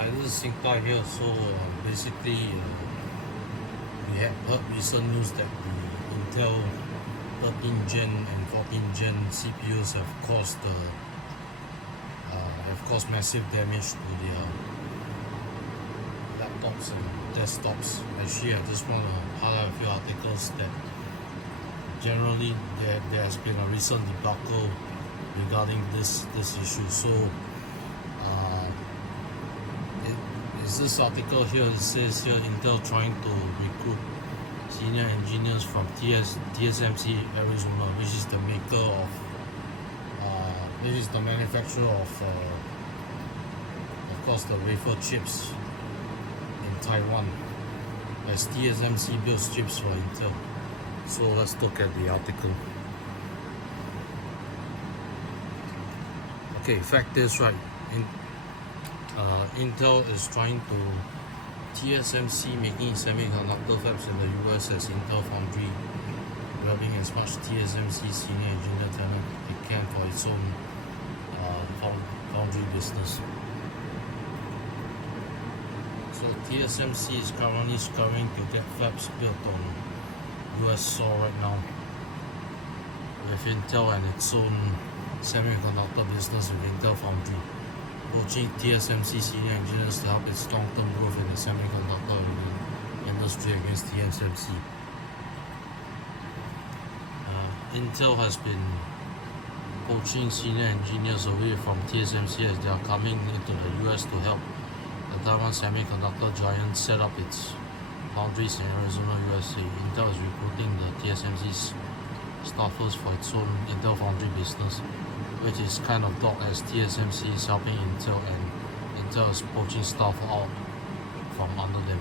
This is Singapore here. So basically, we have heard recent news that the Intel 13 Gen and 14 Gen CPUs have caused massive damage to their laptops and desktops. Actually, I just want to highlight a few articles that generally there has been a recent debacle regarding this issue. So this article here, it says here Intel trying to recruit senior engineers from TSMC Arizona, which is the manufacturer of course the wafer chips in Taiwan, as TSMC builds chips for Intel. So let's look at the article. Okay, fact is right. Intel is trying to TSMC making semiconductor fabs in the US as Intel Foundry, grabbing as much TSMC senior engineer talent it can for its own foundry business. So TSMC is currently scurrying to get fabs built on US soil right now, with Intel and its own semiconductor business with Intel Foundry, poaching TSMC senior engineers to help its long-term growth in the semiconductor industry against TSMC. Intel has been poaching senior engineers away from TSMC as they are coming into the US to help the Taiwan semiconductor giant set up its foundries in Arizona, USA. Intel is recruiting the TSMC's staffers for its own Intel Foundry business, which is kind of dog as TSMC is helping Intel and Intel is poaching staff out from under them.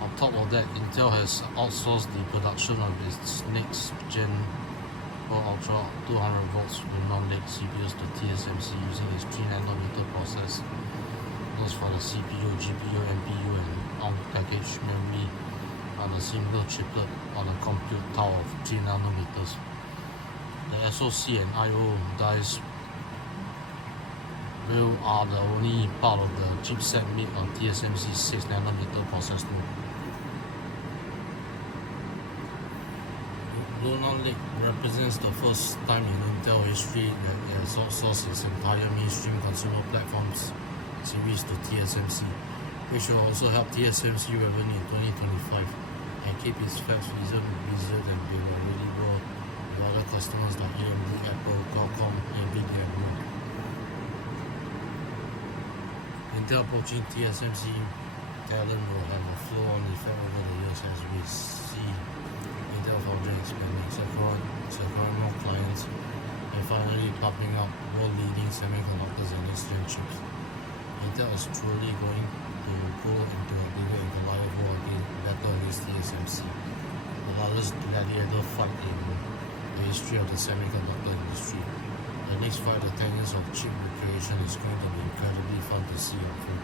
On top of that, Intel has outsourced the production of its next gen or Ultra 200 volts non-lead CPUs to TSMC using its 3nm process. Those for the CPU, GPU, NPU, and on-package memory on a single chiplet on a compute tower of 3nm. The SoC and I/O dies are the only part of the chipset made on TSMC's 6nm process node. Lunar Lake represents the first time in Intel history that it has outsourced its entire mainstream consumer platforms series to TSMC, which will also help TSMC revenue in 2025 and keep its fabs busier than they were already were with other customers like AMD, Apple, Qualcomm, Nvidia, and more. Intel poaching TSMC talent will have a flow-on effect over the years as we see Intel Foundry expanding, securing more clients, and finally popping up world-leading semiconductors and next-gen chips. Intel is truly going to go into a bigger and Goliath war battle against TSMC, the largest gladiator fight in the history of the semiconductor industry. The next 5 to 10 years of chip recreation is going to be incredibly fun to see unfold.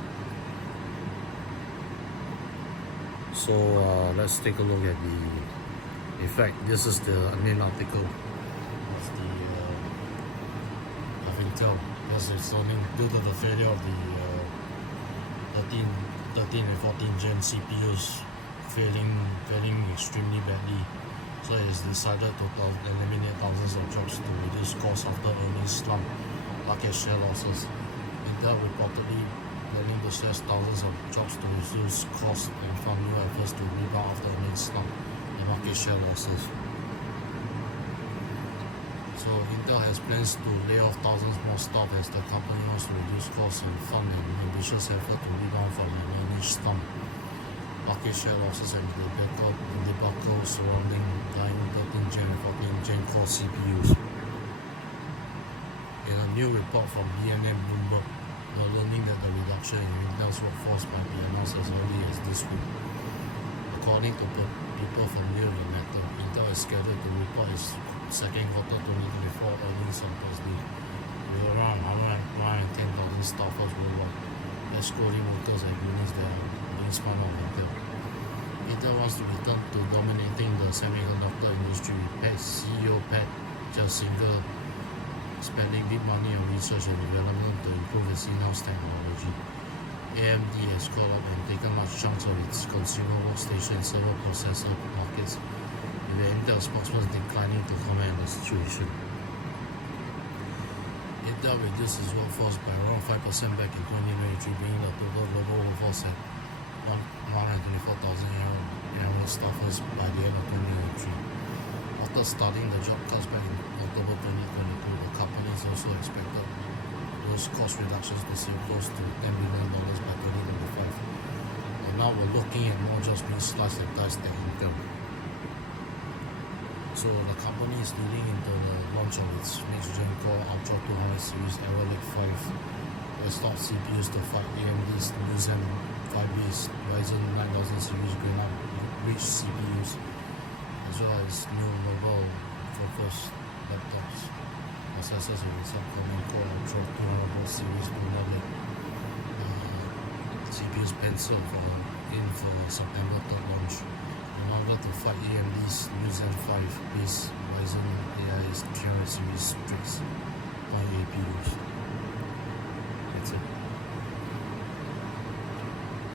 So let's take a look at the effect. This is the main article of Intel. Yes, it's only due to the failure of the 13 and 14 Gen CPUs failing extremely badly. So it is decided to eliminate thousands of jobs to reduce costs after earnings slump, market share losses. Intel reportedly planning to slash thousands of jobs to reduce costs and fund new efforts to rebound after earnings slump and market share losses. So Intel has plans to lay off thousands more staff as the company wants to reduce costs and fund an ambitious effort to rebound from an earnings slump, market share losses, and the debacle surrounding dying 13 Gen and 14 Gen core CPUs. In a new report from BNN Bloomberg, we are learning that the reduction in Intel's workforce might be announced as early as this week. According to people familiar with the matter, Intel is scheduled to report its second quarter 2024 earnings on Thursday, with around 110,000 staffers worldwide, excluding workers and units that are being spun off Intel. Intel wants to return to dominating the semiconductor industry, with CEO Pat Gelsinger spending big money on research and development to improve its in-house technology. AMD has caught up and taken large chunks of its consumer workstation and server processor markets, with Intel spokesman declining to comment on the situation. Intel reduced its workforce by around 5% back in 2023, bringing the total global workforce at 124,000 annual staffers by the end of 2023. After starting the job cuts back in October 2022, the company is also expected those cost reductions to save close to $10 billion by 2025. And now we're looking at more jobs being sliced and diced at Intel. So the company is leading into the launch of its next-gen Core Ultra 200 series Arrow Lake 5 desktop CPUs to fight AMD's new Zen 5-based Ryzen 9000 series Green-rich CPUs, as well as new mobile-focused laptops. Processors with its upcoming Core Ultra 200 series Lunar Lake CPUs penciled for September 3rd launch, in order to fight AMD's new Zen 5-based Ryzen AI 300 series Strix point APUs.